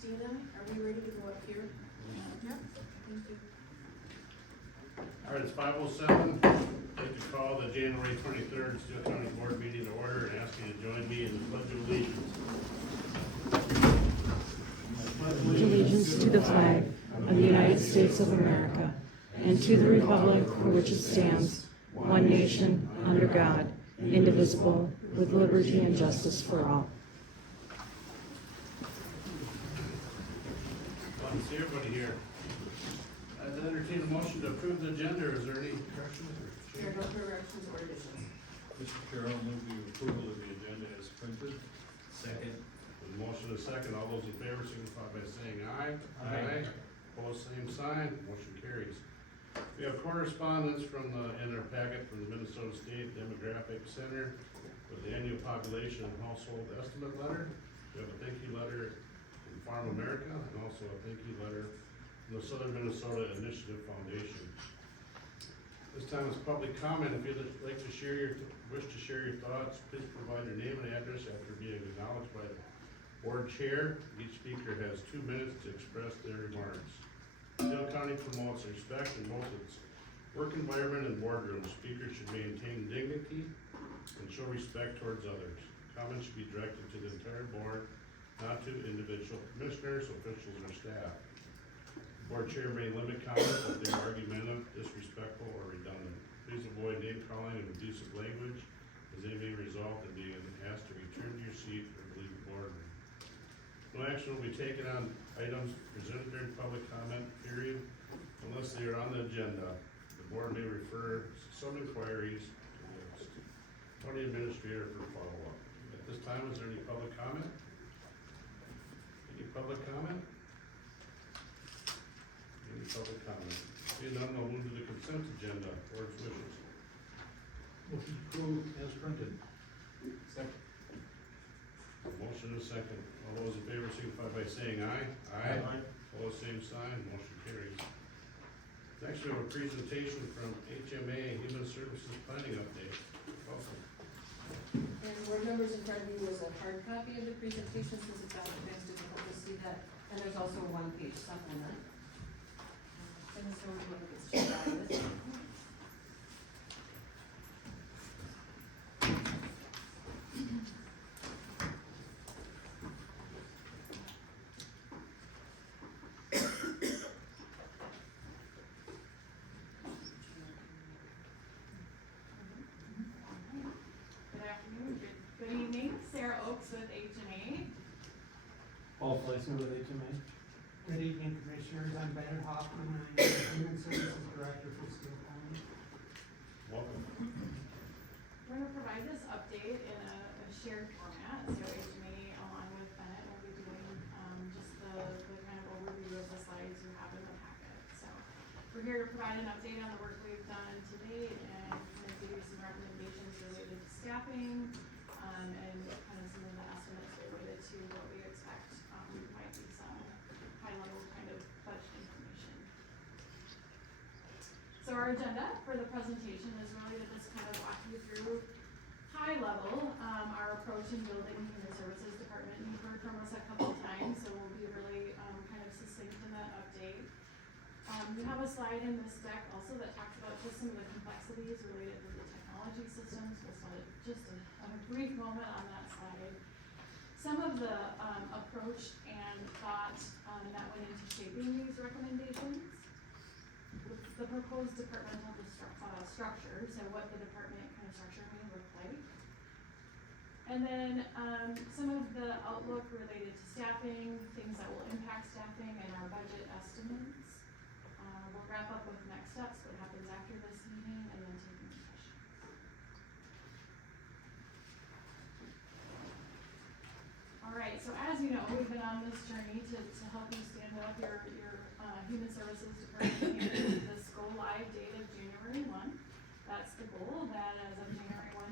Steele, are we ready to go up here? Yep. Thank you. All right, it's 5:07. I'd like to call the January 23rd Steele County Board meeting to order and ask you to join me in the Pledge of Allegiance. Allegiance to the flag of the United States of America and to the republic for which it stands, one nation, under God, indivisible, with liberty and justice for all. Glad to see everybody here. I'd entertain a motion to approve the agenda. Is there any corrections or There are changes? no corrections or additions. Mr. Chair, I'll move the approval of the agenda as printed. Second. With a motion and a second, all those in favor signify by saying aye. Aye. Opposed, same sign, motion carries. We have correspondence from in our packet from the Minnesota State Demographic Center with the annual population and household estimate letter. We have a thank you letter from Farm America and also a thank you letter from the Southern Minnesota Initiative Foundation. This time is public comment. If you'd like to wish to share your thoughts, please provide your name and address after being acknowledged by the board chair. Each speaker has 2 minutes to express their remarks. Steele County promotes respect in both its work environment and boardroom. Speakers should maintain dignity and show respect towards others. Comments should be directed to the entire board, not to individual commissioners, officials, or staff. Board chair may limit comments if they are argumentative, disrespectful, or redundant. Please avoid name calling and abusive language, as they may result in being asked to return to your seat or leave the boardroom. No action will be taken on items presented during public comment period unless they are on the agenda. The board may refer some inquiries to the county administrator for follow-up. At this time, is there any public comment? Any public comment? Any public comment? Seeing none, I'll move to the consent agenda. Board's wishes. Motion approved as printed. Second. Motion and a second. All those in favor signify by saying aye. Opposed, same sign, motion carries. Next, we have a presentation from HMA, Human Services Planning Update. Welcome. And board members, in front of you was a hard copy of the presentation, since it's sometimes difficult to see that, and there's also a one-page supplement. And so we're going to get started on this. Good afternoon, good evening, Sarah Oakes with HMA. Paul Fleisner with HMA. Good evening, Commissioners. I'm Ben Hoffman. I'm the Human Services Director for Steele County. Welcome. We're gonna provide this update in a shared format, so HMA along with Bennett will be doing, just the kind of overview of the slides you have in the packet. So we're here to provide an update on the work we've done to date and kind of give you some recommendations related to staffing, and kind of some of the estimates related to what we expect, might be some high-level kind of budget information. So our agenda for the presentation is really to just kind of walk you through high level, our approach in building the human services department. You've heard from us a couple times, so we'll be really, kind of succinct in that update. We have a slide in this deck also that talks about just some of the complexities related to the technology systems. We'll spend just a brief moment on that slide. Some of the approach and thought that went into shaping these recommendations. The proposed departmental structure, so what the department kind of structure may look like. And then some of the outlook related to staffing, things that will impact staffing, and our budget estimates. We'll wrap up with next steps, what happens after this meeting, and then take any questions. All right, so as you know, we've been on this journey to help you stand up your human services department here. This go live date of January 1. That's the goal, that as of January 1,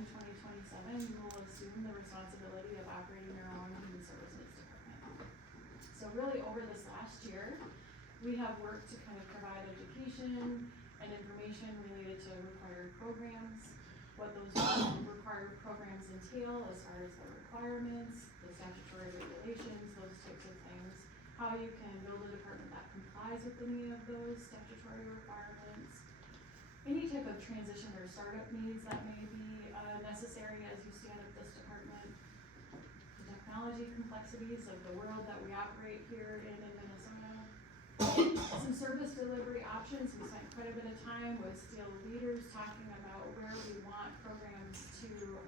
2027, you will assume the responsibility of operating your own human services department. So really over this last year, we have worked to kind of provide education and information related to required programs, what those required programs entail as far as the requirements, the statutory regulations, those types of things, how you can build a department that complies with any of those statutory requirements, any type of transition or startup needs that may be necessary as you stand up this department, the technology complexities of the world that we operate here in Minnesota, some service delivery options. We spent quite a bit of time with Steele leaders talking about where we want programs to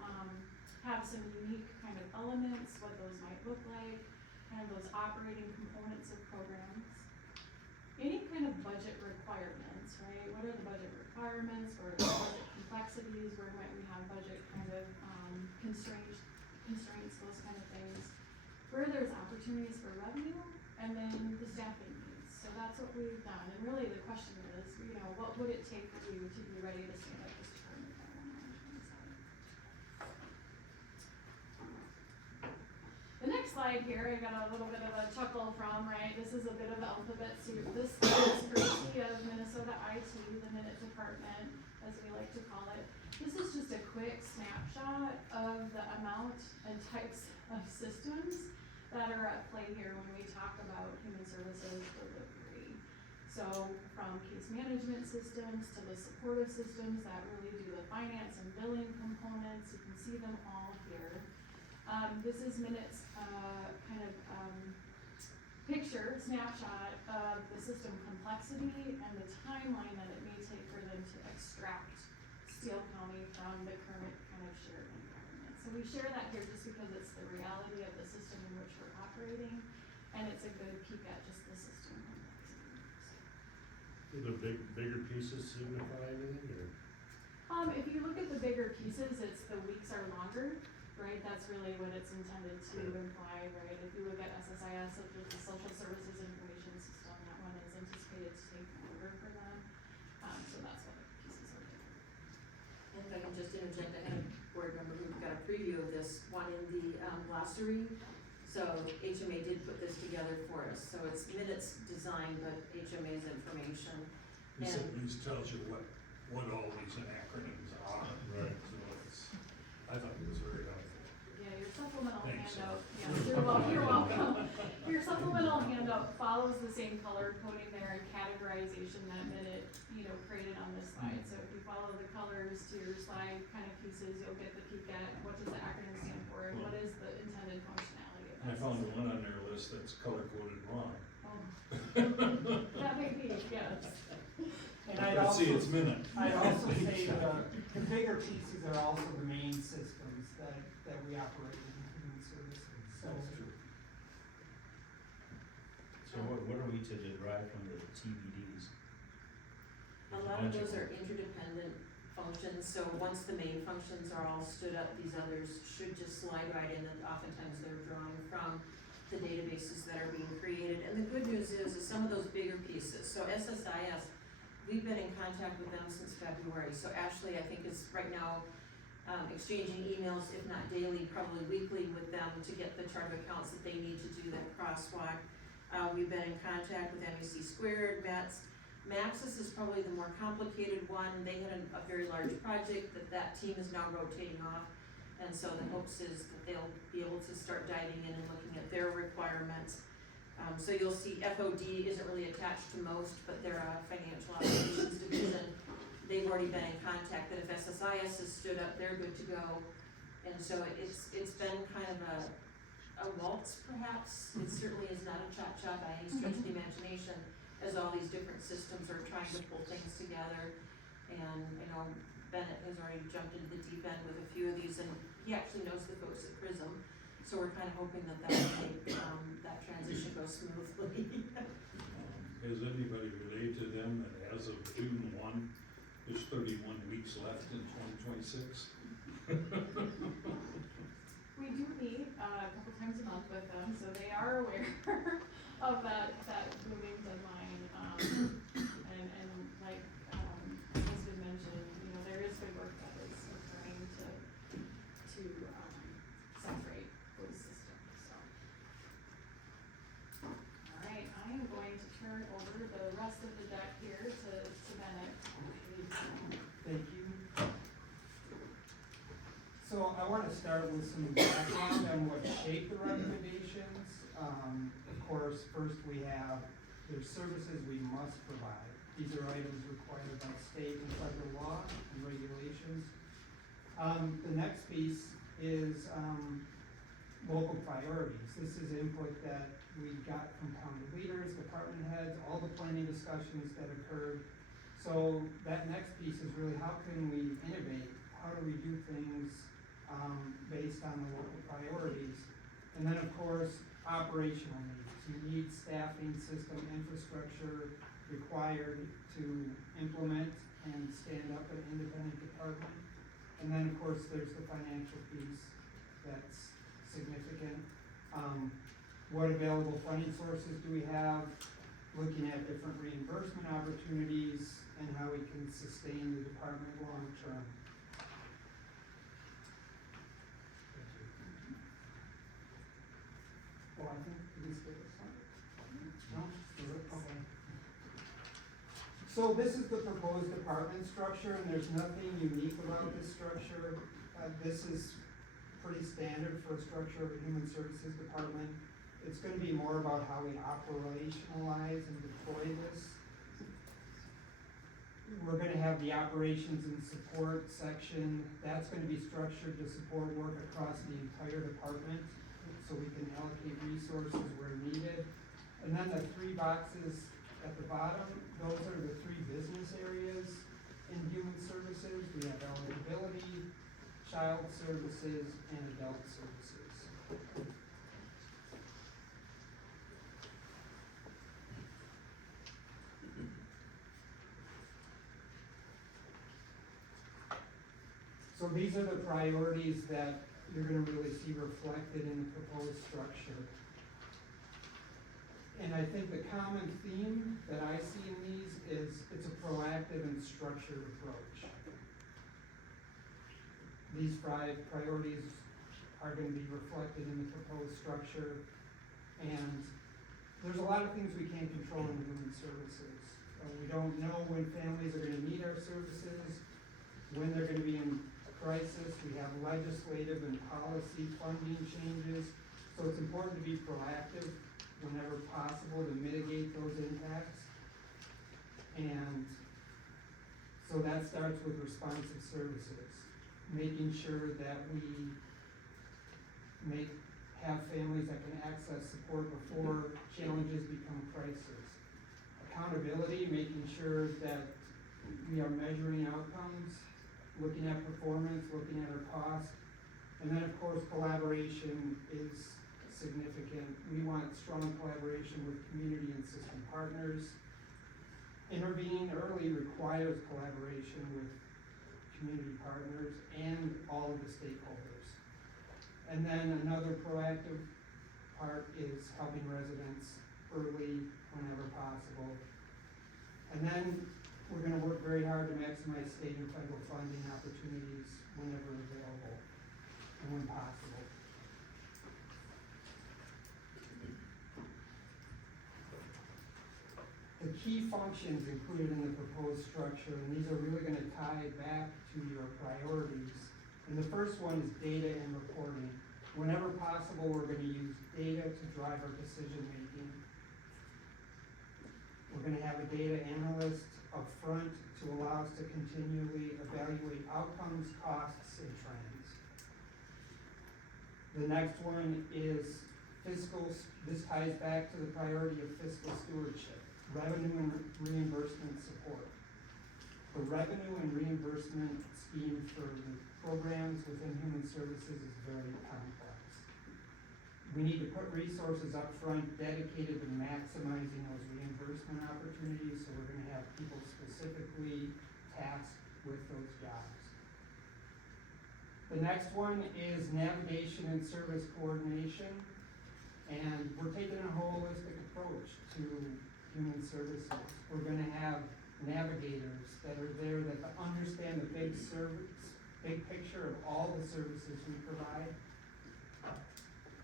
have some unique kind of elements, what those might look like, kind of those operating components of programs. Any kind of budget requirements, right? What are the budget requirements, or the budget complexities, where might we have budget kind of constraints, those kind of things. Where there's opportunities for revenue, and then the staffing needs. So that's what we've done, and really the question is, you know, what would it take for you to be ready to stand up this department by 1/1/27? The next slide here, I got a little bit of a chuckle from, right? This is a bit of alphabet soup. This is courtesy of Minnesota IT, the Minute Department, as we like to call it. This is just a quick snapshot of the amount and types of systems that are at play here when we talk about human services delivery. So from case management systems to the supportive systems that really do the finance and billing components, you can see them all here. This is Minute's picture, snapshot of the system complexity and the timeline that it may take for them to extract Steele County from the current kind of shared environment. So we share that here just because it's the reality of the system in which we're operating, and it's a good peek at just the system complexity. Do the bigger pieces signify anything, or? If you look at the bigger pieces, it's the weeks are longer, right? That's really what it's intended to imply, right? If you look at SSIS, which is the Social Services Information System, that one is anticipated to take longer for them. So that's what the pieces are bigger. And if I can just interject, I had a board member who got a preview of this one in the glossary. So HMA did put this together for us. So it's Minute's design, but HMA's information. This And- at least tells you what all these acronyms are. Right. So I thought it was very helpful. Yeah, your supplemental Thanks. handout, you're welcome. Your supplemental handout follows the same color coding there and categorization that Minute, created on this slide. So if you follow the colors to your slide kind of pieces, you'll get the peek at what does the acronym stand for and what is the intended functionality of I that found system. one on their list that's color coded wrong. Oh. That may be, yes. And I'd But also, see, it's Minute. I'd also say the bigger pieces are also the main systems that we operate in human services, so. That's true. So what are we to derive from the TBDs? A lot of those are interdependent functions, so once the main functions are all stood up, these others should just slide right in, and oftentimes they're drawn from the databases that are being created. And the good news is some of those bigger pieces, so SSIS, we've been in contact with them since February, so Ashley, I think, is right now exchanging emails, if not daily, probably weekly with them to get the chart of accounts that they need to do that crosswalk. We've been in contact with MEC Squared, Maxis is probably the more complicated one. They had a very large project that team is now rotating off. And so the hopes is that they'll be able to start diving in and looking at their requirements. So you'll see FOD isn't really attached to most, but they're a financial operations division. They've already been in contact that if SSIS has stood up, they're good to go. And so it's been kind of a waltz perhaps. It certainly is not a cha-cha by any stretch of the imagination, as all these different systems are trying to pull things together. And I know Bennett has already jumped into the deep end with a few of these, and he actually knows the folks at PRISM. So we're kind of hoping that will make that transition go smoothly. Has anybody relayed to them that as of June 1, there's 31 weeks left in 2026? We do meet a couple times a month with them, so they are aware of that looming deadline. And like, has been mentioned, there is good work that is occurring to separate those systems, so. Alright, I am going to turn over the rest of the deck here to Bennett. Thank you. So I want to start with some background on what shaped the recommendations. Of course, course, first we have, there's services we must provide. These are items required by state and federal law and regulations. The next piece is, local priorities. This is input that we got from county leaders, department heads, all the planning discussions that occurred. So that next piece is really how can we innovate? How do we do things, based on the local priorities? And then, of course, operational needs. You need staffing, system, infrastructure required to implement and stand up an independent department. And then, of course, there's the financial piece that's significant. What available funding sources do we have? Looking at different reimbursement opportunities and how we can sustain the department long term. Well, I think, did we skip this one? No? Okay. So this is the proposed department structure, and there's nothing unique about this structure. This is pretty standard for a structure of a human services department. It's gonna be more about how we operationalize and deploy this. We're gonna have the operations and support section. That's gonna be structured to support work across the entire department, so we can allocate resources where needed. And then the three boxes at the bottom, those are the three business areas in human services. We have eligibility, child services, and adult services. So these are the priorities that you're gonna really see reflected in the proposed structure. And I think the common theme that I see in these is it's a proactive and structured approach. These five priorities are gonna be reflected in the proposed structure. And there's a lot of things we can't control in human services. We don't know when families are gonna need our services, when they're gonna be in crisis. We have legislative and policy funding changes. So it's important to be proactive whenever possible to mitigate those impacts. And so that starts with responsive services, making sure that we have families that can access support before challenges become crisis. Accountability, making sure that we are measuring outcomes, looking at performance, looking at our costs. And then, of course, collaboration is significant. We want strong collaboration with community and system partners. Intervening early requires collaboration with community partners and all of the stakeholders. And then another proactive part is helping residents early whenever possible. And then we're gonna work very hard to maximize state and federal funding opportunities whenever available and when possible. The key functions included in the proposed structure, and these are really gonna tie back to your priorities. And the first one is data and reporting. Whenever possible, we're gonna use data to drive our decision making. We're gonna have a data analyst up front to allow us to continually evaluate outcomes, costs, and trends. The next one is fiscal, this ties back to the priority of fiscal stewardship, revenue and reimbursement support. The revenue and reimbursement scheme for the programs within human services is very complex. We need to put resources up front dedicated to maximizing those reimbursement opportunities, so we're gonna have people specifically tasked with those jobs. The next one is navigation and service coordination, and we're taking a holistic approach to human services. We're gonna have navigators that are there that understand the big picture of all the services we provide.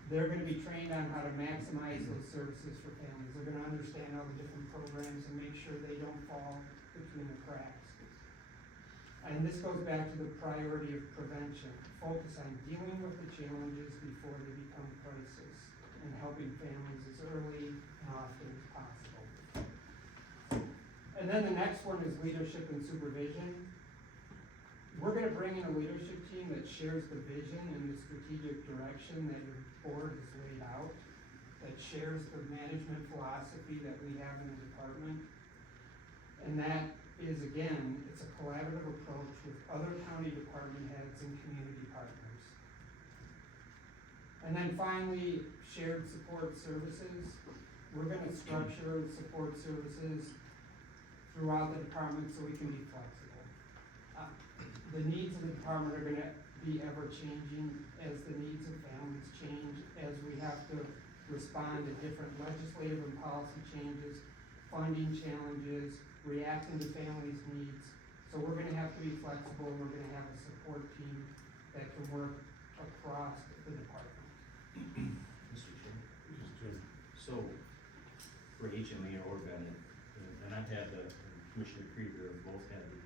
They're gonna be trained on how to maximize those services for families. They're gonna understand all the different programs and make sure they don't fall between the cracks. And this goes back to the priority of prevention. Focus on dealing with the challenges before they become crisis. and helping families as early and often as possible. And then the next one is leadership and supervision. We're gonna bring in a leadership team that shares the vision and the strategic direction that your board has laid out, that shares the management philosophy that we have in the department. And that is, again, it's a collaborative approach with other county department heads and community partners. And then finally, shared support services. We're gonna structure support services throughout the department so we can be flexible. The needs of the department are gonna be ever-changing as the needs of families change, as we have to respond to different legislative and policy changes, funding challenges, reacting to families' needs. So we're gonna have to be flexible, and we're gonna have a support team that can work across the department. Mr. Chair, Just to- so for HMA or Bennett, and I've had the, Commissioner Krieger have both had the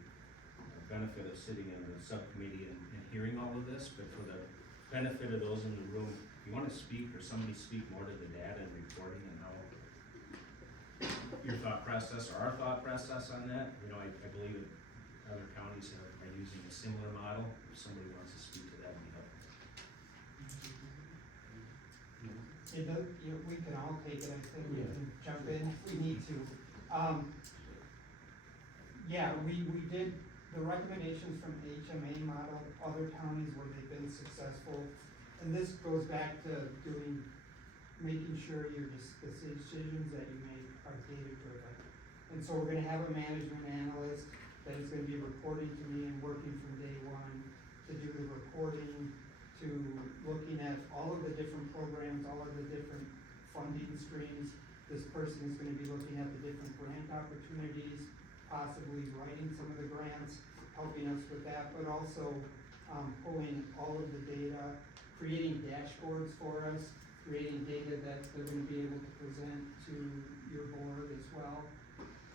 benefit of sitting in the subcommittee and hearing all of this, but for the benefit of those in the room, if you wanna speak or somebody speak more to the data and reporting and how your thought process or our thought process on that, you know, I believe that other counties are using a similar model. If somebody wants to speak to that, we help. It does, we can all take it, I think, we can jump in if we need to. Yeah, we did, the recommendations from HMA model, other counties where they've been successful, and this goes back to making sure your decisions that you make are data-driven. And so we're gonna have a management analyst that is gonna be reporting to me and working from day one to do the reporting, to looking at all of the different programs, all of the different funding streams. This person is gonna be looking at the different grant opportunities, possibly writing some of the grants, helping us with that, but also pulling all of the data, creating dashboards for us, creating data that they're gonna be able to present to your board as well.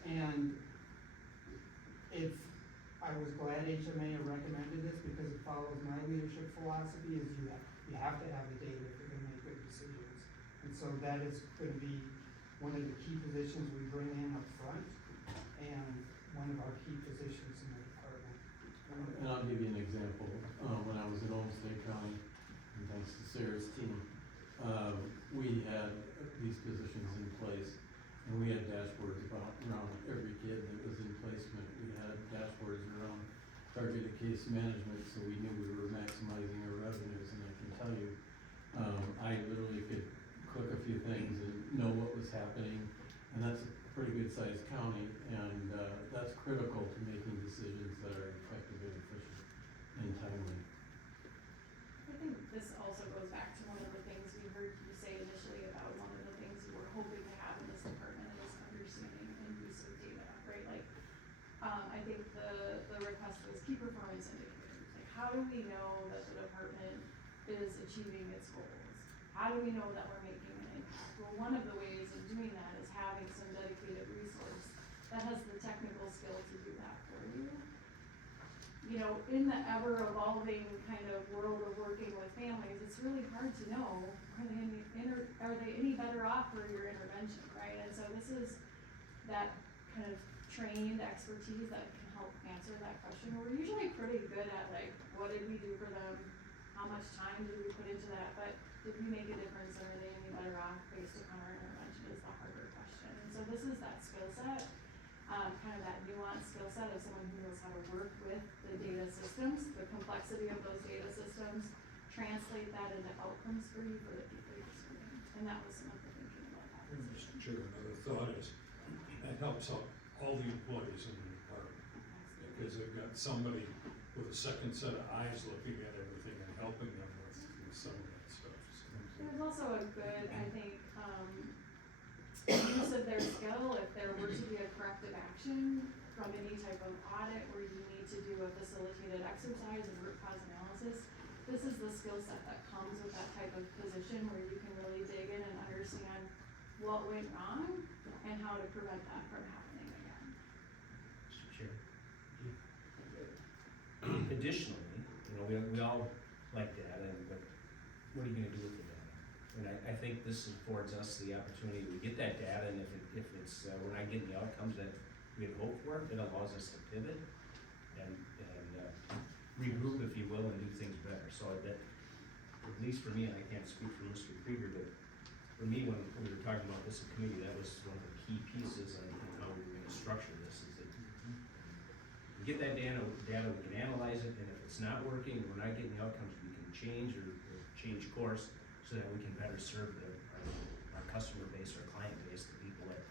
And I was glad HMA recommended this because it follows my leadership philosophy, is you have to have the data if you're gonna make good decisions. And so that is gonna be one of the key positions we bring in up front, and one of our key positions in the department. And I'll give you an example. When I was in Olmsted County, and thanks to Sarah's team, we had these positions in place, and we had dashboards around every kid that was in placement. We had dashboards around targeted case management, so we knew we were maximizing our revenues, and I can tell you, I literally could click a few things and know what was happening, and that's a pretty good sized county, and that's critical to making decisions that are effective and efficient and timely. I think this also goes back to one of the things we heard you say initially about one of the things you were hoping to have in this department is understanding and use of data, right? Like, I think the request was key performance indicators. Like, how do we know that the department is achieving its goals? How do we know that we're making an impact? Well, one of the ways of doing that is having some dedicated resource that has the technical skill to do that for you. You know, in the ever-evolving kind of world of working with families, it's really hard to know, are they any better off for your intervention, right? And so this is that kind of trained expertise that can help answer that question. We're usually pretty good at, like, what did we do for them? How much time did we put into that? But did we make a difference, or are they any better off based upon our intervention is the harder question. And so this is that skill set, kind of that nuanced skill set of someone who knows how to work with the data systems, the complexity of those data systems, translate that into outcomes for you for the people you're serving. And that was some of the thinking about that. Mr. Chair, another thought is, that helps out all the employees in the department, because they've got somebody with a second set of eyes looking at everything and helping them with some of that stuff. So. There's also a good, I think, use of their skill if there were to be a corrective action from any type of audit where you need to do a facilitated exercise and root cause analysis. This is the skill set that comes with that type of position where you can really dig in and understand what went wrong and how to prevent that from happening again. Mr. Chair. Additionally, you know, we all like data, but what are you gonna do with the data? And I think this affords us the opportunity to get that data, and if it's, we're not getting the outcomes that we had hoped for, it allows us to pivot and regroup, if you will, and do things better. So that, at least for me, and I can't speak for Mr. Krieger, but for me, when we were talking about this in committee, that was one of the key pieces on how we were gonna structure this, is that we get that data, we can analyze it, and if it's not working, we're not getting the outcomes, we can change or change course so that we can better serve our customer base, our client base, the people that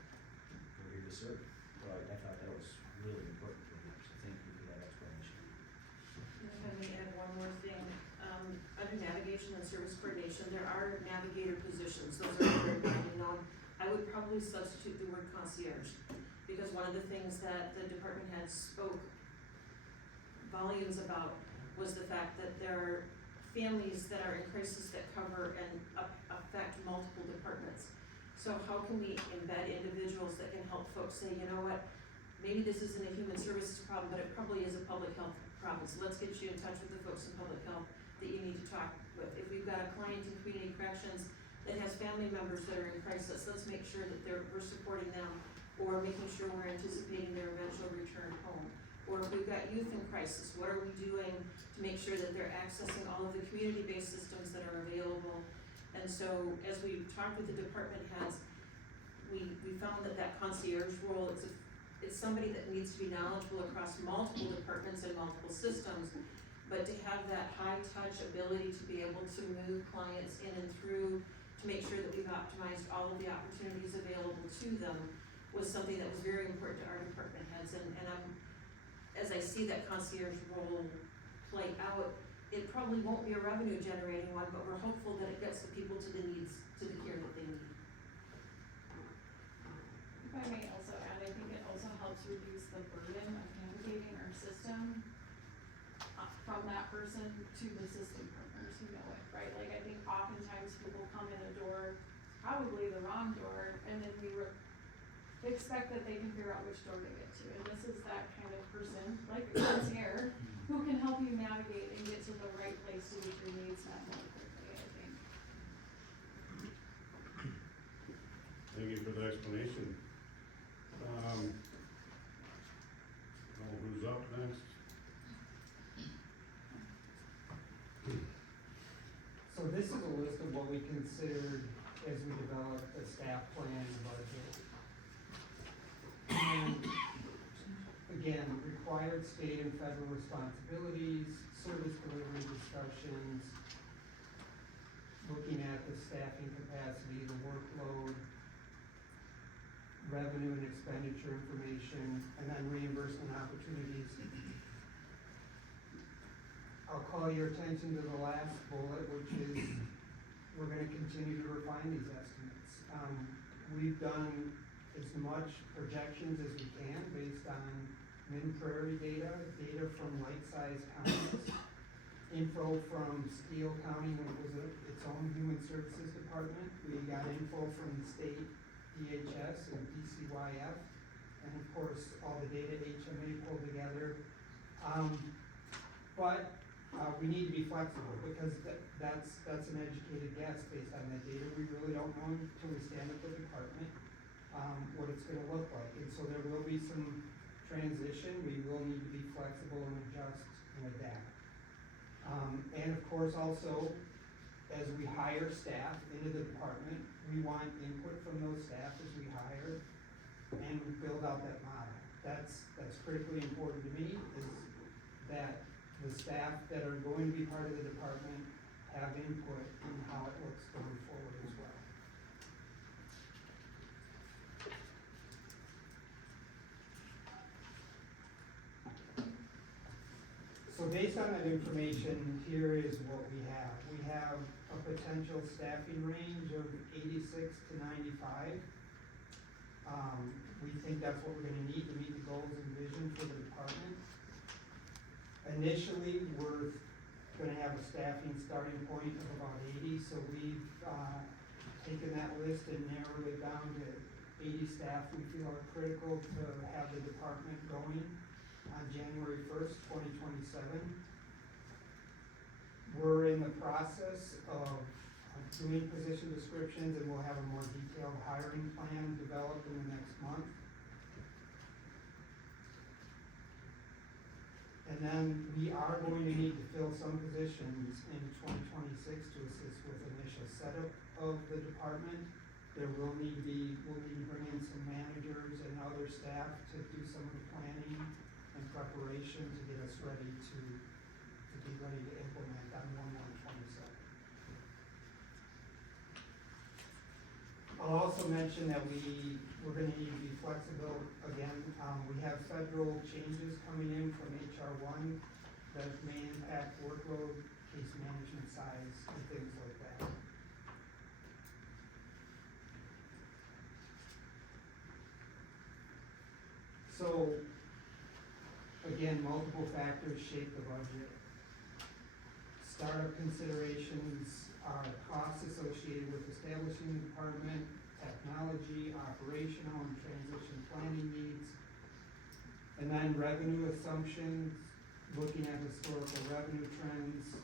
we're here to serve. So I thought that was really important for me, so thank you for that explanation. And if I may add one more thing, under navigation and service coordination, there are navigator positions, those are very widely known. I would probably substitute the word concierge, because one of the things that the department head spoke volumes about was the fact that there are families that are in crisis that cover and affect multiple departments. So how can we embed individuals that can help folks say, you know what, maybe this isn't a human services problem, but it probably is a public health problem, so let's get you in touch with the folks in public health that you need to talk with. If we've got a client in community corrections that has family members that are in crisis, let's make sure that we're supporting them, or making sure we're anticipating their eventual return home. Or if we've got youth in crisis, what are we doing to make sure that they're accessing all of the community-based systems that are available? And so, as we talked with the department heads, we found that concierge role, it's somebody that needs to be knowledgeable across multiple departments and multiple systems, but to have that high-touch ability to be able to move clients in and through, to make sure that we've optimized all of the opportunities available to them, was something that was very important to our department heads. And as I see that concierge role play out, it probably won't be a revenue generating one, but we're hopeful that it gets the people to the care that they need. If I may also add, I think it also helps reduce the burden of navigating our system from that person to the system partners who know it, right? Like, I think oftentimes people come in a door, probably the wrong door, and then we expect that they can figure out which door to get to. And this is that kind of person, like a concierge, who can help you navigate and get to the right place to get your needs met more quickly, I think. Thank you for the explanation. Who's up next? So this is a list of what we considered as we developed the staff plan and budget. And again, required state and federal responsibilities, service delivery discussions, looking at the staffing capacity, the workload, revenue and expenditure information, and then reimbursement opportunities. I'll call your attention to the last bullet, which is we're gonna continue to refine these estimates. We've done as much projections as we can based on Mid-Prairie data from like-sized counties, info from Steele County when it was its own human services department. We got info from the state DHS and DCYF, and of course, all the data HMA pulled together. But we need to be flexible, because that's an educated guess based on that data. We really don't know until we stand up the department, what it's gonna look like. And so there will be some transition. We will need to be flexible and adjust and adapt. And of course, also, as we hire staff into the department, we want input from those staff as we hire and build out that model. That's critically important to me, is that the staff that are going to be part of the department have input in how it looks going forward as well. So based on that information, here is what we have. We have a potential staffing range of 86 to 95. We think that's what we're gonna need to meet the goals and vision for the department. Initially, we're gonna have a staffing starting point of about 80, so we've taken that list and narrowed it down to 80 staff we feel are critical to have the department going on January 1st, 2027. We're in the process of doing position descriptions, and we'll have a more detailed hiring plan developed in the next month. And then we are going to need to fill some positions in 2026 to assist with initial setup of the department. We'll need to bring in some managers and other staff to do some of the planning and preparation to get us ready to be ready to implement on 1/1/27. I'll also mention that we're gonna need to be flexible again. We have federal changes coming in from HR1 that may impact workload, case management size, and things like that. So, again, multiple factors shape the budget. Startup considerations are costs associated with establishing the department, technology, operational, and transition planning needs. And then revenue assumptions, looking at historical revenue trends.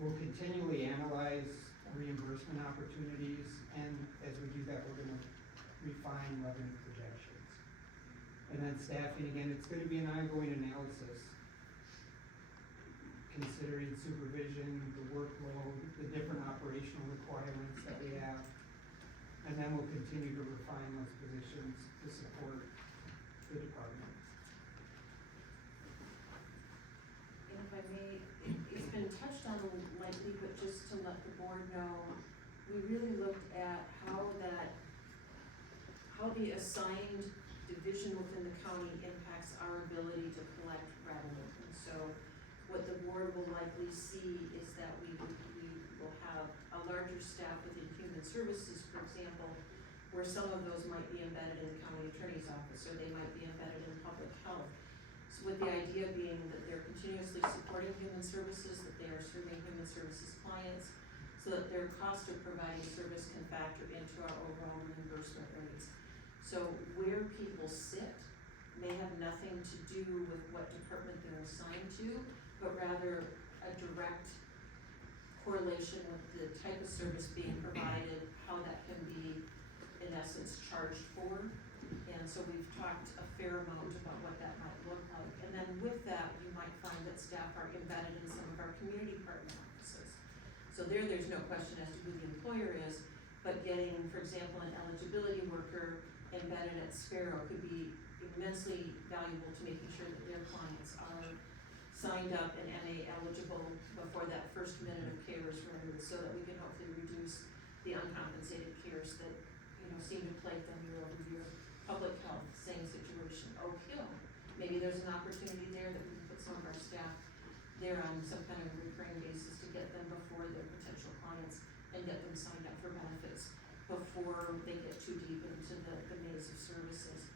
We'll continually analyze reimbursement opportunities, and as we do that, we're gonna refine revenue projections. And then staffing, again, it's gonna be an ongoing analysis, considering supervision, the workload, the different operational requirements that we have. And then we'll continue to refine those positions to support the department. And if I may, it's been touched on lightly, but just to let the board know, we really looked at how the assigned division within the county impacts our ability to collect revenue. And so what the board will likely see is that we will have a larger staff within human services, for example, where some of those might be embedded in the county attorney's office, or they might be embedded in public health. So with the idea being that they're continuously supporting human services, that they are serving human services clients, so that their cost of providing service can factor into our overall reimbursement rates. So where people sit may have nothing to do with what department they're assigned to, but rather a direct correlation with the type of service being provided, how that can be, in essence, charged for. And so we've talked a fair amount about what that might look like. And then with that, you might find that staff are embedded in some of our community partner offices. So there's no question as to who the employer is, but getting, for example, an eligibility worker embedded at Sparrow could be immensely valuable to making sure that their clients are signed up and MA eligible before that first minute of care is rendered, so that we can hopefully reduce the uncompensated cares that, seem to plague them year over year. Public health, same situation. Oak Hill, maybe there's an opportunity there that we can put some of our staff there on some kind of a recurring basis to get them before their potential clients and get them signed up for benefits before they get too deep into the maze of services.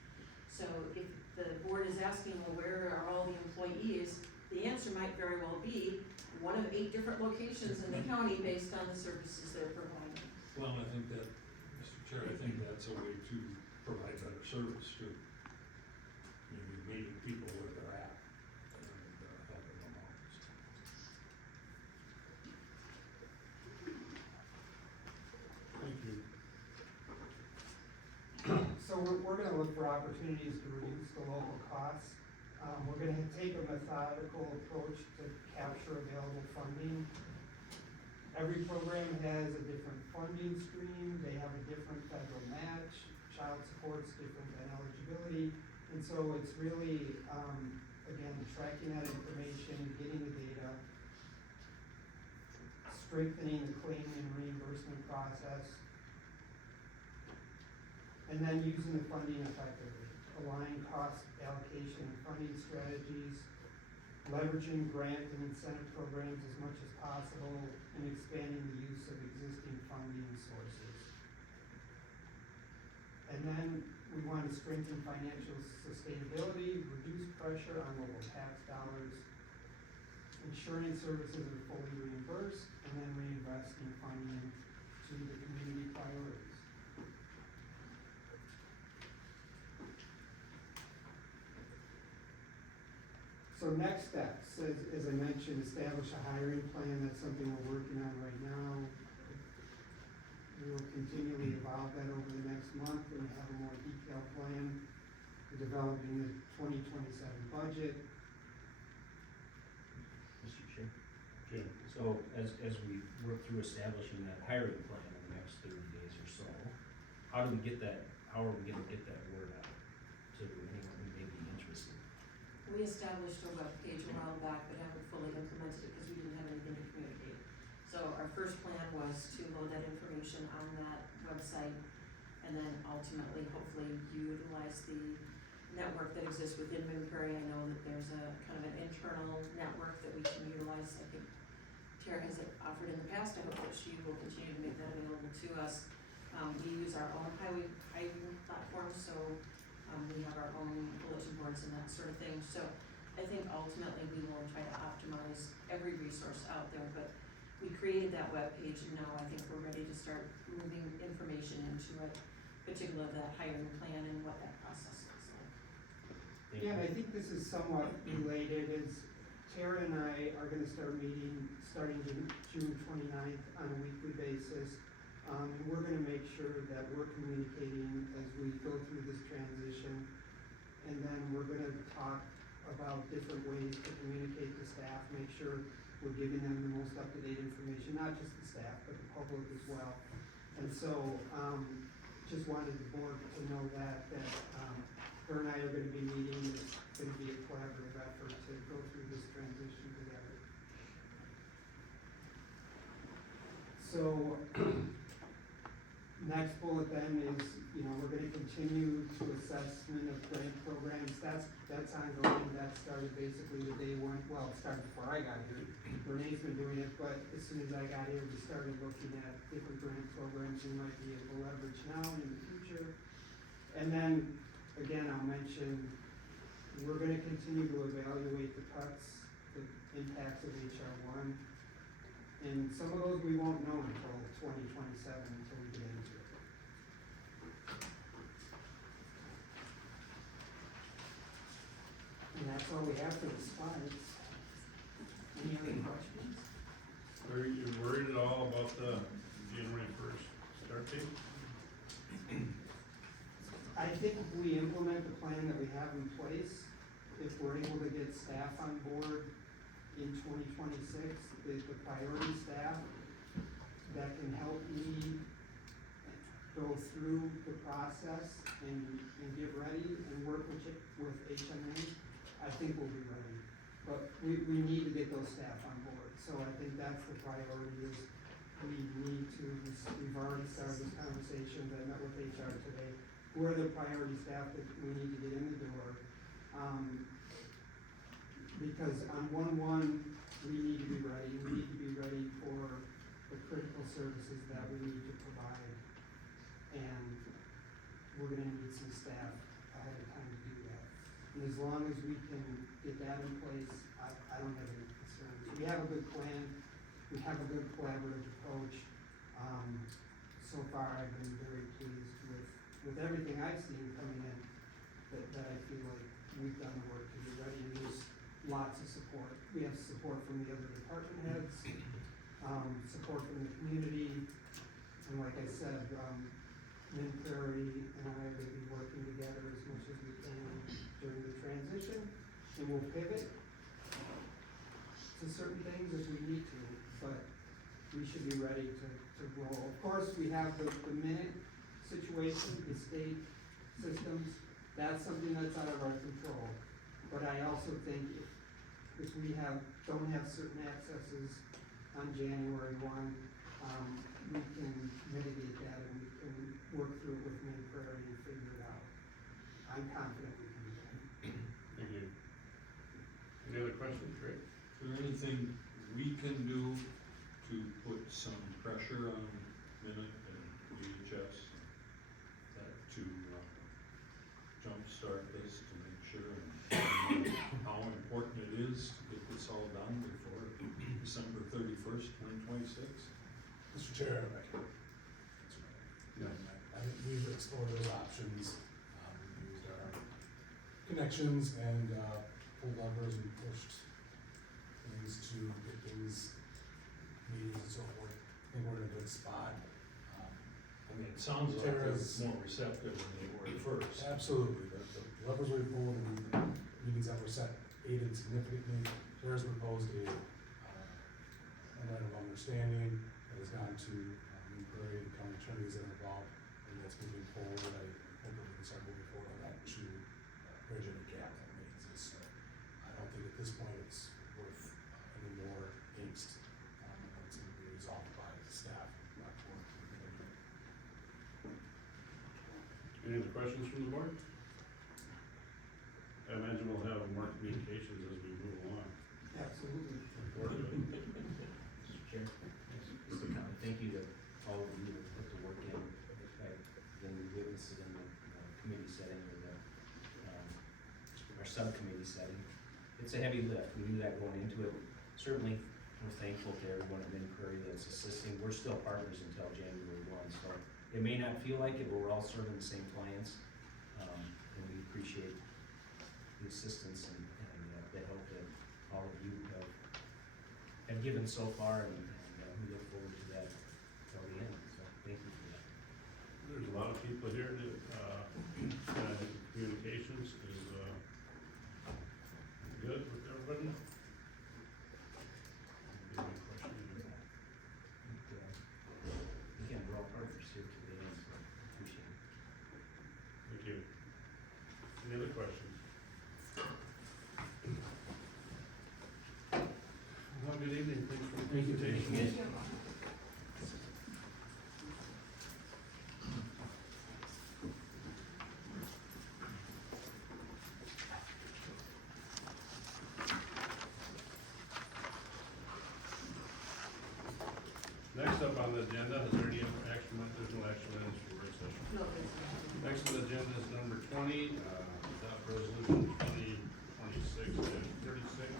So if the board is asking, well, where are all the employees? The answer might very well be one of 8 different locations in the county based on the services they're providing. Well, I think that, Mr. Chair, I think that's a way to provide better service too. Maybe meeting people where they're at and helping them out. Thank you. So we're gonna look for opportunities to reduce the local costs. We're gonna take a methodical approach to capture available funding. Every program has a different funding stream, they have a different federal match, child support's different than eligibility. And so it's really, again, tracking that information, getting the data, strengthening the claiming and reimbursement process, and then using the funding effectively, aligning cost allocation and funding strategies, leveraging grant and incentive programs as much as possible, and expanding the use of existing funding sources. And then we want to strengthen financial sustainability, reduce pressure on local tax dollars, ensuring services are fully reimbursed, and then reinvesting funding to the community priorities. So next steps, as I mentioned, establish a hiring plan. That's something we're working on right now. We will continually evolve that over the next month and have a more detailed plan for developing the 2027 budget. Mr. Chair. Jim? So as we work through establishing that hiring plan in the next 30 days or so, how are we gonna get that word out to anyone who may be interested? We established a webpage a while back, but haven't fully implemented it because we didn't have anything to communicate. So our first plan was to load that information on that website and then ultimately, hopefully, utilize the network that exists within Minn Prairie. I know that there's a kind of an internal network that we can utilize. I think Tara has offered in the past. I hope that she will continue to make that available to us. We use our own hiring platform, so we have our own bulletin boards and that sort of thing. So I think ultimately we will try to optimize every resource out there, but we created that webpage and now I think we're ready to start moving information into it, particularly that hiring plan and what that process looks like. Thank Yeah, and you. I think this is somewhat related, is Tara and I are gonna start meeting starting June 29th on a weekly basis. And we're gonna make sure that we're communicating as we go through this transition. And then we're gonna talk about different ways to communicate to staff, make sure we're giving them the most up-to-date information, not just the staff, but the public as well. And so, just wanted the board to know that her and I are gonna be meeting, it's gonna be a collaborative effort to go through this transition together. So, next bullet then is, we're gonna continue to assessment of grant programs, that's ongoing, that started basically the day one, well, it started before I got here. Renee's been doing it, but as soon as I got here, we started looking at different grant programs we might be able to leverage now and in the future. And then, again, I'll mention, we're gonna continue to evaluate the cuts, the impacts of HR one. And some of those we won't know until 2027, until we get into it. And that's all we have for the slides. Any other questions? Are you worried at all about the January 1st start date? I think if we implement the plan that we have in place, if we're able to get staff on board in 2026, the priority staff that can help me go through the process and get ready and work with HMA, I think we'll be ready. But we need to get those staff on board, so I think that's the priority is we've already started this conversation, I met with HR today. Who are the priority staff that we need to get in the door? Because on 1/1, we need to be ready. We need to be ready for the critical services that we need to provide. And we're gonna need some staff ahead of time to do that. And as long as we can get that in place, I don't have any concerns. We have a good plan. We have a good collaborative approach. So far, I've been very pleased with everything I've seen coming in, that I feel like we've done the work to be ready, and there's lots of support. We have support from the other department heads, support from the community, and like I said, Minn Prairie and I are gonna be working together as much as we can during the transition, and we'll pivot to certain things if we need to, but we should be ready to roll. Of course, we have the minute situation, the state systems, that's something that's out of our control. But I also think if we don't have certain accesses on January 1, we can mitigate that and we can work through it with Minn Prairie and figure it out. I'm confident we can do that. Thank you. Any other questions, Rick? Is there anything we can do to put some pressure on Minute and DHS to jumpstart this, to make sure how important it is to get this all done before December 31st, 2026? Mr. Chair, I can. I think we've explored those options. We've used our connections and pulled levers and pushed things to get things, meetings and so forth. I think we're in a good spot. I mean, it sounds like they're more receptive than they were at first. Absolutely, the levers we pulled and the meetings that were set aided significantly. Terra's proposed a memorandum of understanding that has gone to inquiry and county attorneys that are involved, and that's moving forward. I hope that we can start moving forward on that to bridge any gap that may exist. So I don't think at this point it's worth any more angst. It's going to be resolved by staff, not work. Any other questions from the board? I imagine we'll have more communications as we move along. Absolutely. Look forward to it. Mr. Chair, just a comment, thank you to all of you that put the work in, when we witnessed it in the committee setting or the, our subcommittee setting. It's a heavy lift, we knew that going into it. Certainly, we're thankful to everyone at Prairie that's assisting. We're still partners until January 1, so it may not feel like it, but we're all serving the same clients. And we appreciate the assistance and the help that all of you have given so far, and we look forward to that till the end, so thank you for that. There's a lot of people here that, communications is, good with everybody. Any questions? Again, we're all partners here today, and so appreciate it. Thank you. Any other questions? Well, good evening, thanks for the presentation. Thank you. Next up on the agenda, is there any action, there's no action items for work session. No, it's not. Next on the agenda is number 20, adopt resolution 2026-36,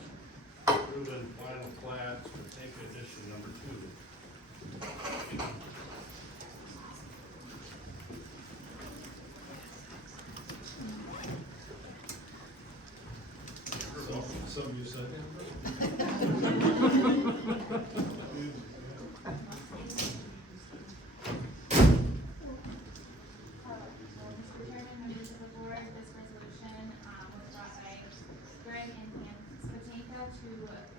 approving final plat, tank edition number 2. Some you said. So, Mr. Chairman, members of the board, this resolution, was brought by Greg and Pam Spatenka to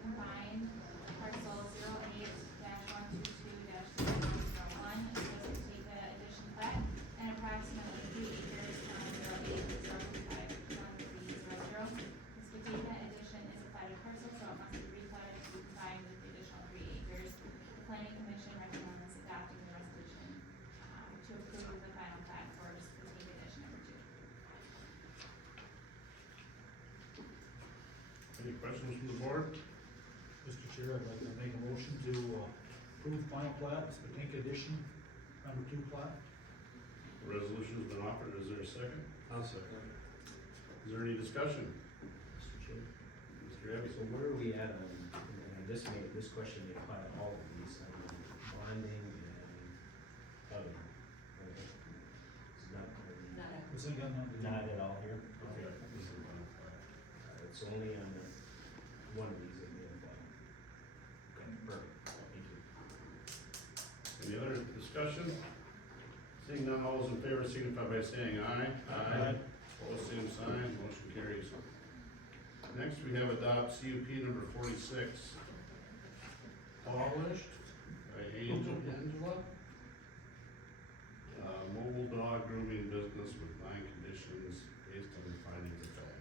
combine parcel 08-122-0101, the Spatenka addition plat, and approximately 3 acres from 08-025-1300. The Spatenka addition is a platted parcel, so it must be replatted to combine with the additional 3 acres. The planning commission recommends adopting the resolution, to approve the final plat for Spatenka addition number 2. Any questions from the board? Mr. Chair, I'd like to make a motion to approve final plat, Spatenka addition, number 2 plat. The resolution's been offered, is there a second? I'll second. Is there any discussion? Mr. Chair. Mr. Abbey? So where are we at on, and this question may apply to all of these, bonding and other. Okay. It's not, Not at- This ain't got nothing to do. not at all here? Okay. It's only on the, one of these that may apply. Okay, perfect, thank you. Any other discussion? Seeing none, all those in favor signify by saying aye. Aye. Opposed, same sign, motion carries. Next, we have adopt CUP number 46. Polished by Angela. Mobile dog grooming business with 9 conditions based on the findings of fact.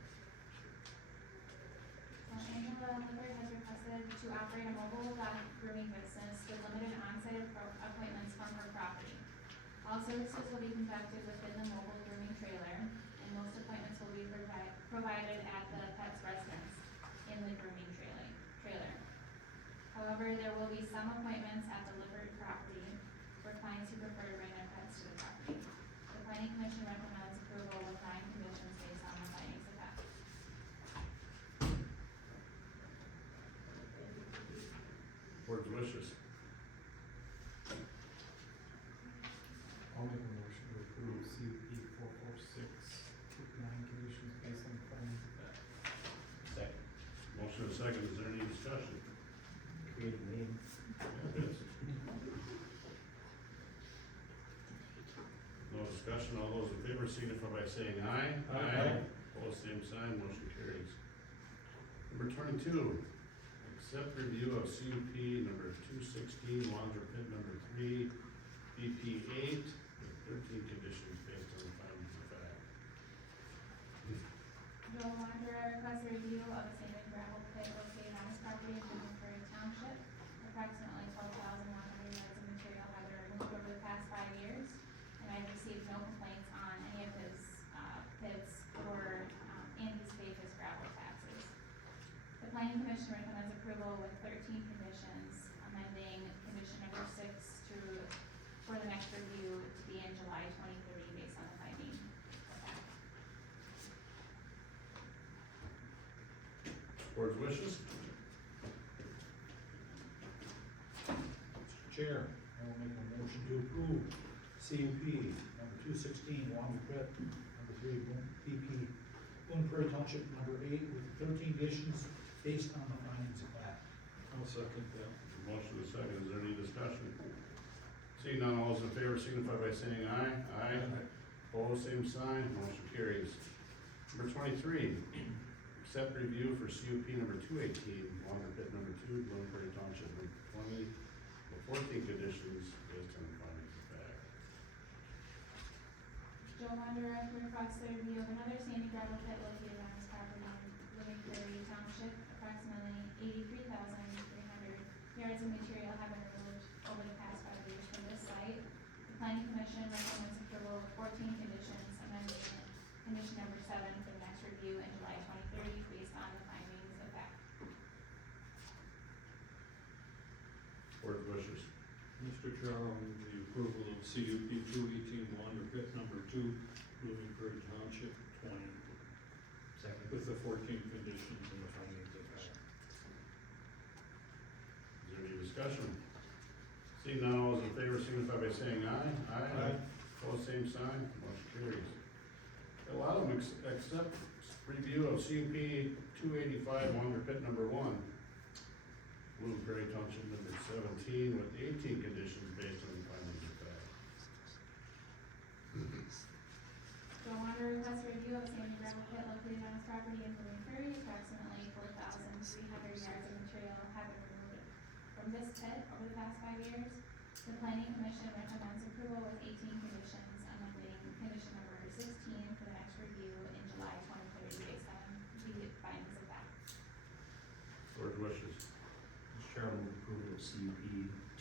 Angela Lippert has requested to operate a mobile dog grooming business with limited on-site appointments from her property. All services will be conducted within the mobile grooming trailer, and most appointments will be provided at the pet's residence in the grooming trailer. However, there will be some appointments at the Lippert property for clients who prefer to bring their pets to the property. The planning commission recommends approval with 9 conditions based on the findings of fact. Board's wishes. I'll make a motion to approve CUP 446 with 9 conditions based on the findings of fact. Second. Motion and second, is there any discussion? Creative name. Yeah, it is. discussion, all those in favor signify by saying aye. Aye. Opposed, same sign, motion carries. Number 22, accept review of CUP number 216, Wander Pit number 3, BP 8, with 13 conditions based on the findings of fact. Joe Wanderer requests a review of a sand and gravel pit located on his property in Bloomsbury Township. Approximately 12,100 yards of material have been removed over the past 5 years, and I've received no complaints on any of his pits and he's paid his gravel taxes. The planning commission recommends approval with 13 conditions, amending condition number 6 for the next review to be in July 2030 based on the finding of fact. Board's wishes? Mr. Chair, I will make a motion to approve CUP number 216, Wander Pit, number 3, BP, Boone Prairie Township, number 8, with 13 conditions based on the findings of fact. I'll second that. Motion is second, is there any discussion? Seeing none, all those in favor signify by saying aye. Aye. Opposed, same sign, motion carries. Number 23, accept review for CUP number 218, Wander Pit number 2, Bloom Prairie Township number 20, with 14 conditions based on the findings of fact. Joe Wanderer requests a review of another sandy gravel pit located on his property in Living Prairie Township. Approximately 83,300 yards of material have been removed over the past 5 years from this site. The planning commission recommends approval of 14 conditions, amending condition number 7 for the next review in July 2030 based on the findings of fact. Board's wishes. Mr. Chair, I'll move the approval of CUP 218 Wander Pit number 2, Blooming Prairie Township 20, Second. with the 14 conditions and the findings of fact. Is there any discussion? Seeing none, all those in favor signify by saying aye. Aye. Opposed, same sign, motion carries. Allow them accept review of CUP 285 Wander Pit number 1, Blue Prairie Township number 17, with 18 conditions based on the findings of fact. Joe Wanderer requests a review of a sandy gravel pit located on his property in Living Prairie. Approximately 4,300 yards of material have been removed from this pit over the past 5 years. The planning commission recommends approval with 18 conditions, amending condition number 16 for the next review in July 2030 based on the findings of fact. Board's wishes. Mr. Chair, I move approval of CUP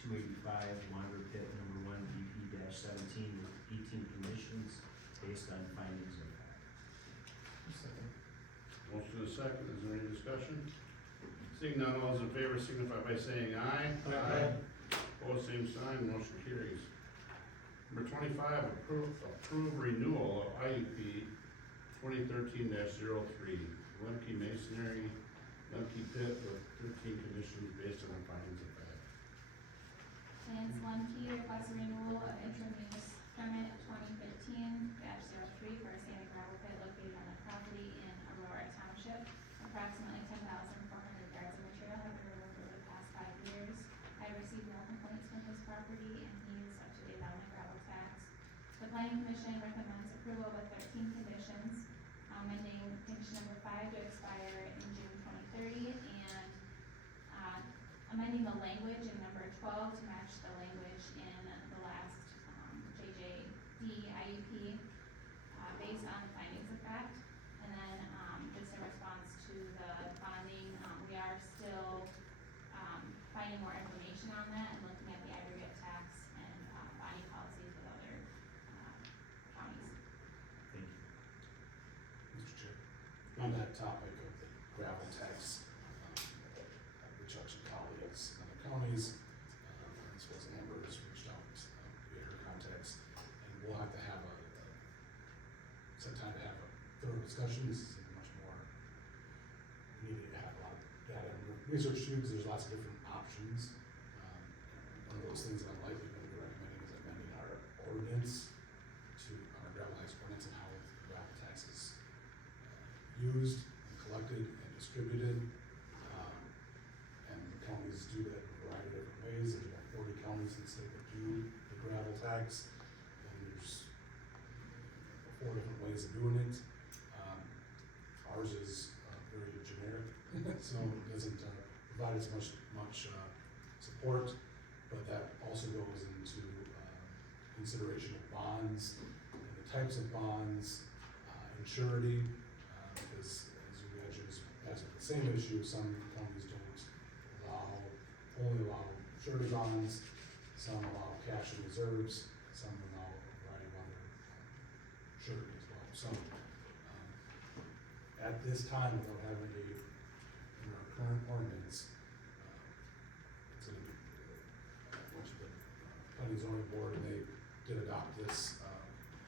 285, Wander Pit number 1, BP 17, with 18 conditions based on findings of fact. Motion is second, is there any discussion? Seeing none, all those in favor signify by saying aye. Aye. Opposed, same sign, motion carries. Number 25, approve renewal of IUP 2013-03, Lemke Masonry, Lemke Pit with 13 conditions based on the findings of fact. Lance Lemke requests a renewal of intramunis permit 2015-03 for a sand and gravel pit located on the property in Aurora Township. Approximately 10,400 yards of material have been removed over the past 5 years. I have received no complaints from his property and he is up to date on the gravel tax. The planning commission recommends approval with 13 conditions, amending condition number 5 to expire in June 2030 and amending the language in number 12 to match the language in the last JJD IUP based on the findings of fact. And then just in response to the bonding, we are still finding more information on that and looking at the aggregate tax and bonding policies with other counties. Thank you. Mr. Chair, on that topic of the gravel tax, I reached out to colleagues in other counties, as well as Amber's reached out, via her contacts, and we'll have to have some time to have a thorough discussion. This is much more, we need to have a lot of data and research too, because there's lots of different options. One of those things that I'm likely going to be recommending is amending our ordinance to our gravel tax ordinance and how the gravel tax is used and collected and distributed. And the counties do that in a variety of different ways. There's about 40 counties in the state that do the gravel tax. And there's ways of doing it. Ours is very generic, so it doesn't provide as much support, but that also goes into consideration of bonds, and the types of bonds, and surety, because as you imagine, as with the same issue, some counties don't only allow surety bonds, some allow cash and reserves, some allow a variety of other surety as well. So, at this time, without having in our current ordinance, it's gonna be, went to the planning and zoning board, and they did adopt this,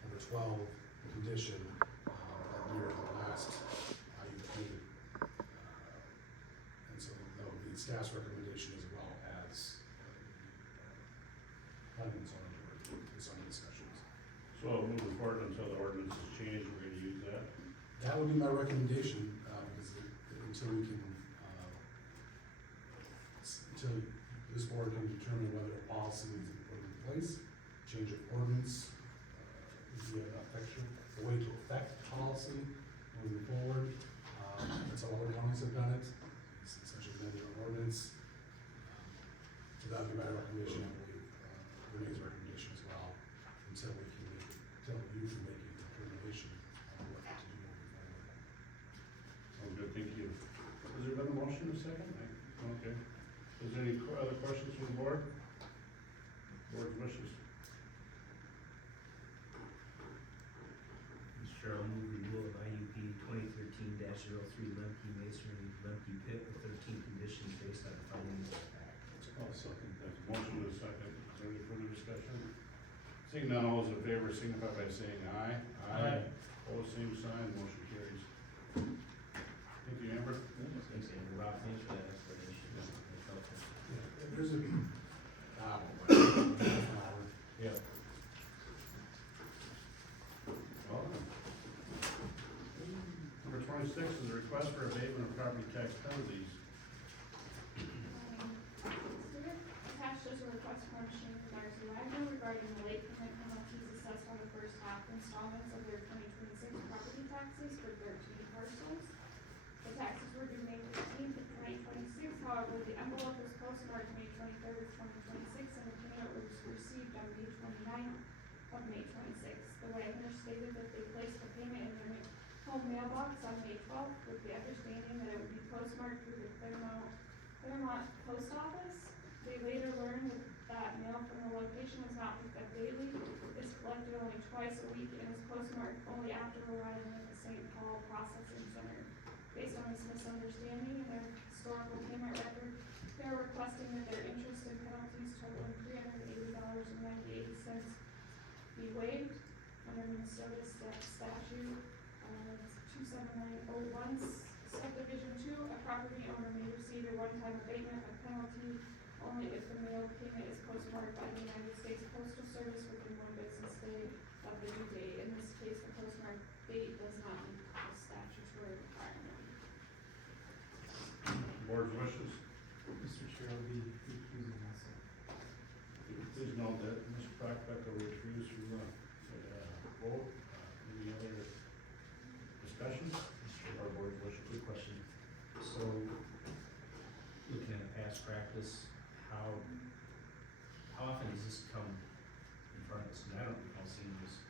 number 12 condition, that mirrored the last IUP. And so that would be staff's recommendation as well as, planning and zoning board, in some discussions. So moving forward until the ordinance is changed, we're gonna use that. That would be my recommendation, because until we can, until this board can determine whether a policy needs to be put in place, change of ordinance, would be a way to affect policy moving forward. That's how other counties have done it, essentially amending an ordinance. So that would be my recommendation, I believe, Renee's recommendation as well, until you can make a determination on what to do moving forward. Sounds good, thank you. Has there been a motion in a second? Okay. Is there any other questions from the board? Board's wishes? Mr. Chair, I'll move renewal of IUP 2013-03 Lemke Masonry Lemke Pit with 13 conditions based on the findings of the fact. I'll second that. Motion to a second. Is there any further discussion? Seeing none, all those in favor signify by saying aye. Aye. Opposed, same sign, motion carries. Thank you, Amber. Thanks, Andrew. Rob, thanks for that explanation. That's helpful. There's a, Yeah. Well, number 26 is a request for abatement of property tax penalties. Attached is a request from Shane Darcy Wagner regarding the late payment penalties assessed on the first half installments of their 2026 property taxes for 13 parcels. The taxes were due May 15th of 2026, however, the envelope was postmarked May 23rd, 2026, and the payment was received on May 29th of May 26th. The Wagners stated that they placed the payment in their home mailbox on May 12th with the understanding that it would be postmarked through the Claremont Post Office. They later learned that mail from the location was not picked up daily, is collected only twice a week, and is postmarked only after arriving at the St. Paul Processing Center. Based on this misunderstanding and their historical payment record, they're requesting that their interest and penalties totaling $380.98 be waived under Minnesota statute 27901 subdivision 2. A property owner may receive a one-time abatement of penalty only if the mail payment is postmarked by the United States Postal Service within 1 business day of the due date. In this case, the postmark date does not meet the statutory requirement. Board's wishes? Mr. Chair, I'll be recusing myself. Please note that Mr. Proctor will refuse to vote. Any other discussions? Our board wishes. Quick question. So, looking at past practice, how often does this come in front of us? And I don't recall seeing this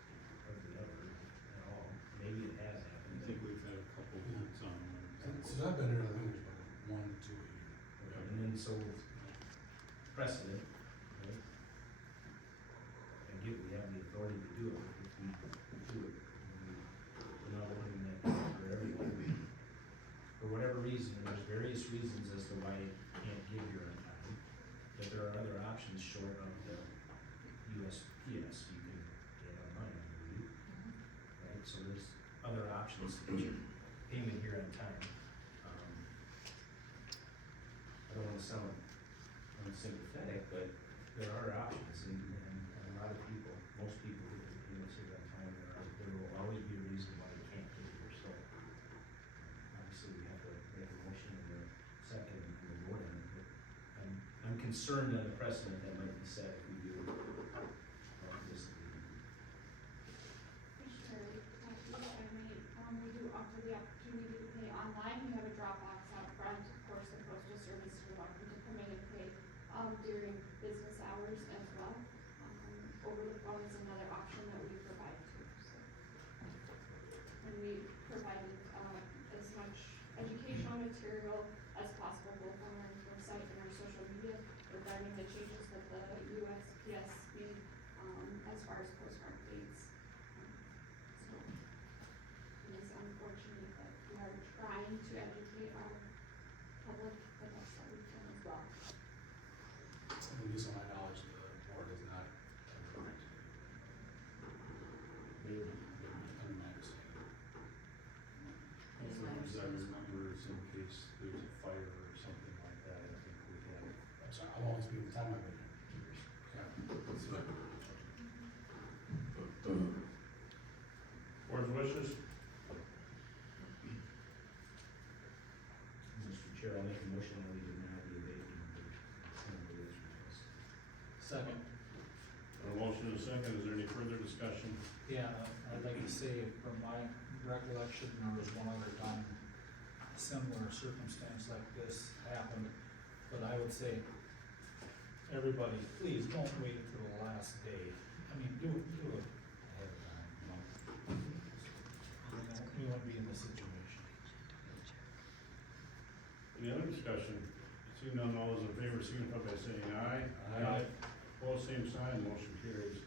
hardly ever at all. Maybe it has I happened. think we've had a couple of hits on them. since I've been here, I think there's been 1 to 2 a year. And then so precedent, right? I get we have the authority to do it, but if we do it, we're not holding that for everyone. For whatever reason, and there's various reasons as to why it can't give you on time, but there are other options short of the USPS, you can get online, I believe. Right, so there's other options to get your payment here on time. I don't wanna sound unsympathetic, but there are options, and a lot of people, most people who get payments here on time, there will always be a reason why you can't get here, so. Obviously, we have to make a motion in a second and vote on it, but I'm concerned on the precedent that might be set if we do this. Commissioner Matthews? case there's a fire or something like that, I think we have. I'm sorry, how long has it been the time I've been here? 2 years. Yeah, that's right. Board's wishes? Mr. Chair, I'll make a motion that we deny the abatement of the snow removal request. Second. A motion and a second, is there any further discussion? Yeah, I'd like to say, from my recollection, there was one other time a similar circumstance like this happened, but I would say, everybody, please don't wait till the last day. I mean, do it ahead of time, you know? We won't be in this situation. Any other discussion? Seeing none, all those in favor signify by saying aye. Aye. Opposed, same sign, motion carries.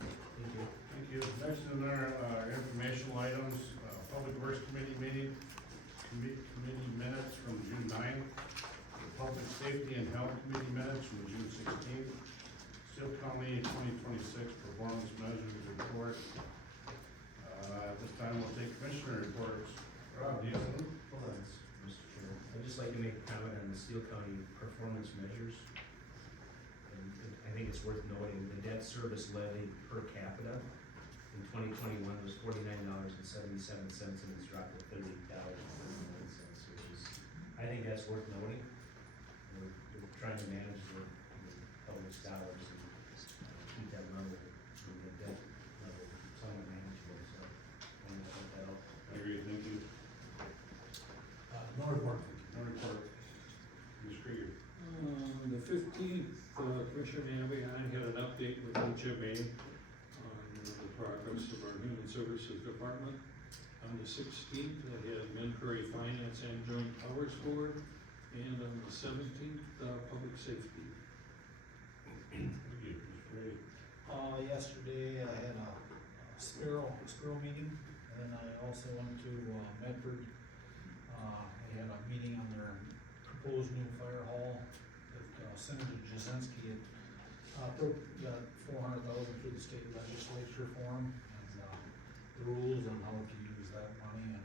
Thank you. Thank you. Next in our informational items, Public Works Committee meeting, committee minutes from June 9th, the Public Safety and Health Committee minutes from June 16th, Steele County 2026 Performance Measures Report. At this time, we'll take commissioner reports. Rob, do you have any? Hold on, Mr. Chair. I'd just like to make a comment on the Steele County performance measures. And I think it's worth noting, the debt service levy per capita in 2021 was $49.77, and it's dropped to $38.09, which is, I think that's worth noting. We're trying to manage the public's dollars and keep that level, the debt level somewhat manageable, so I want to point that out. I agree, thank you. No report. No report. Ms. Krieger. On the 15th, Commissioner Navy and I had an update with HMA on the progress of our Human Services Department. On the 16th, I had Mentory Finance and Joint Powers Board, and on the 17th, Public Safety. Thank you, Mr. Brady. Yesterday I had a Sparrow meeting, and then I also went to, Medford. I had a meeting on their proposed new fire hall that Senator Jasinski had, put that $400,000 through the state legislature for him, and, the rules on how to use that money, and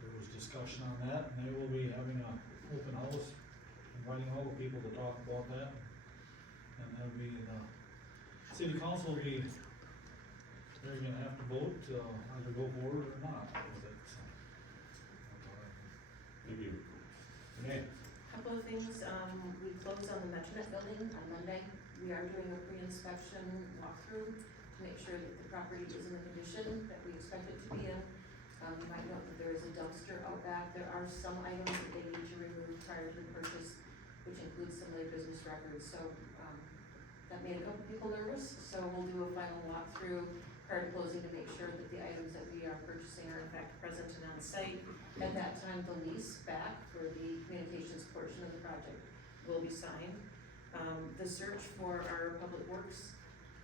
there was discussion on that, and they will be having a open house, inviting all the people to talk about that. And that'll be, the city council will be, they're gonna have to vote, either go forward or not with it, so. Thank you. Renee? Couple of things, we closed on the Metronet building on Monday. We are doing a pre-inspection walkthrough to make sure that the property is in the condition that we expect it to be in. You might note that there is a dumpster out back. There are some items that they need to remove prior to the purchase, which includes some of their business records, so, that made a couple people nervous, so we'll do a final walkthrough prior to closing to make sure that the items that we are purchasing are in fact present and on site. At that time, the lease back for the communications portion of the project will be signed. The search for our public works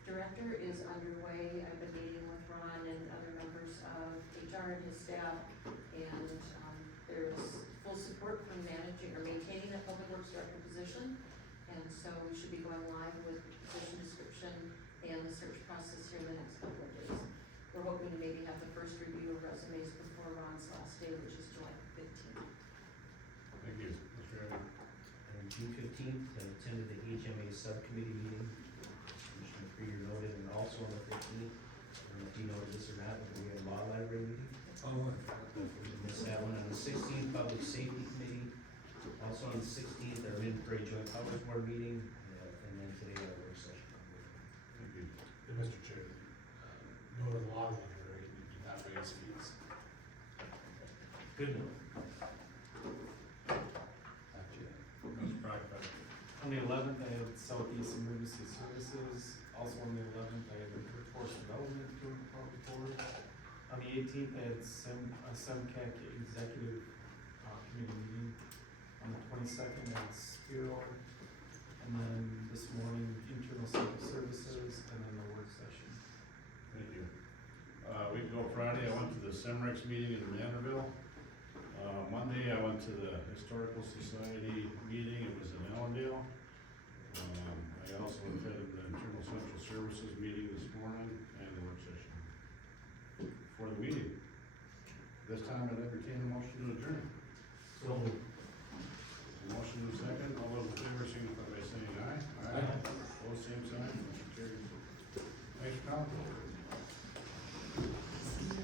director is underway. I've been meeting with Ron and other members of HR and his staff, and, there's full support for managing or maintaining that public works director position. And so we should be going live with the position description and the search process here in the next couple of days. We're hoping to maybe have the first review of resumes before Ron's last day, which is July 15th. Thank you. Mr. Evans? On June 15th, I attended the HMA subcommittee meeting. Commissioner Krieger noted, and also on the 15th, I don't know if you noted this or not, but we had a law library meeting. Oh, We missed that one. On the 16th, Public Safety Committee. Also on the 16th, our Mid-Prairie Joint Powers Board meeting, and then today our work session. Thank you. And Mr. Chair, no to the law library, we do not raise fees. Good note. Mr. Brockbeck? On the 11th, I had Southeast Emergency Services. Also on the 11th, I had Workforce Development doing the public board. On the 18th, I had a SEMCAC Executive Committee meeting. On the 22nd, I had Spiro. And then this morning, Internal Civil Services, and then the work session. Thank you. A week ago Friday, I went to the CEMREX meeting in Manderville. Monday, I went to the Historical Society meeting, it was in Allendale. I also attended the Internal Central Services meeting this morning and the work session for the meeting. This time I'd entertain a motion to adjourn. So moved. Motion and second, all those in favor signify by saying aye. Aye. Opposed, same sign, motion carries. Thanks, Colin.